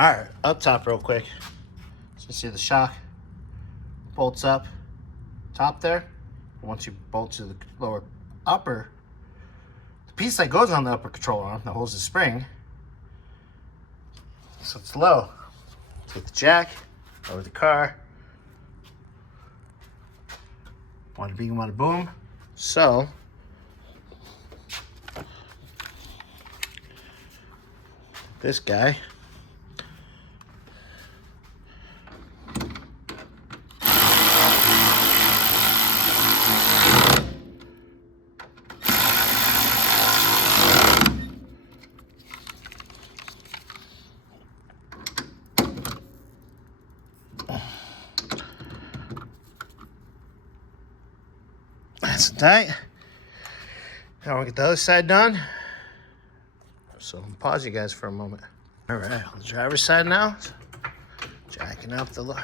All right, up top real quick. So you see the shock bolts up top there. Once you bolt to the lower upper, the piece that goes on the upper control arm that holds the spring, so it's low. Take the jack over the car. Bada bing, bada boom. So this guy that's tight. Now we'll get the other side done. So I'll pause you guys for a moment. All right, on the driver's side now. Jacking up the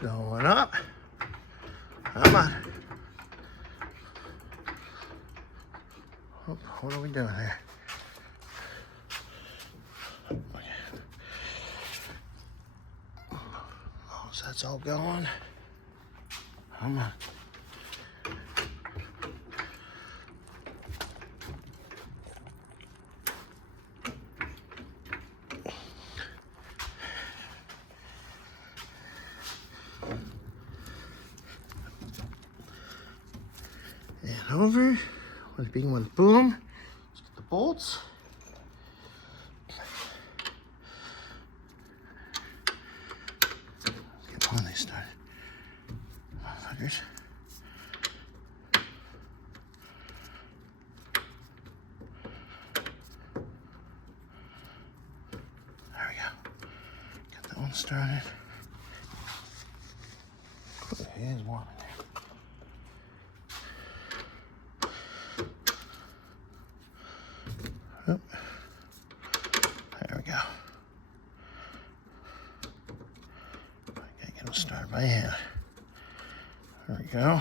going up. Come on. Oh, what are we doing here? Oh, so that's all going. Come on. And over. One bing, one boom. Let's get the bolts. Get one they started. Motherfuckers. There we go. Got that one started. It is warm in there. Oh, there we go. I gotta get them started by hand. There we go.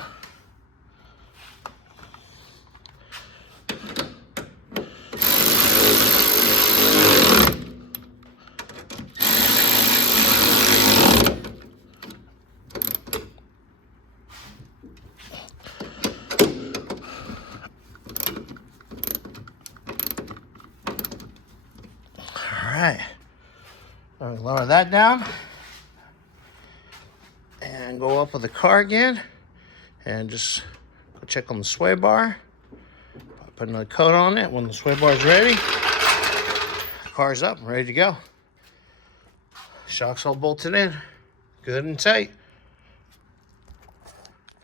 Alright, I'm gonna lower that down and go up with the car again and just go check on the sway bar. Put another coat on it. When the sway bar is ready, the car's up, ready to go. Shock's all bolted in, good and tight.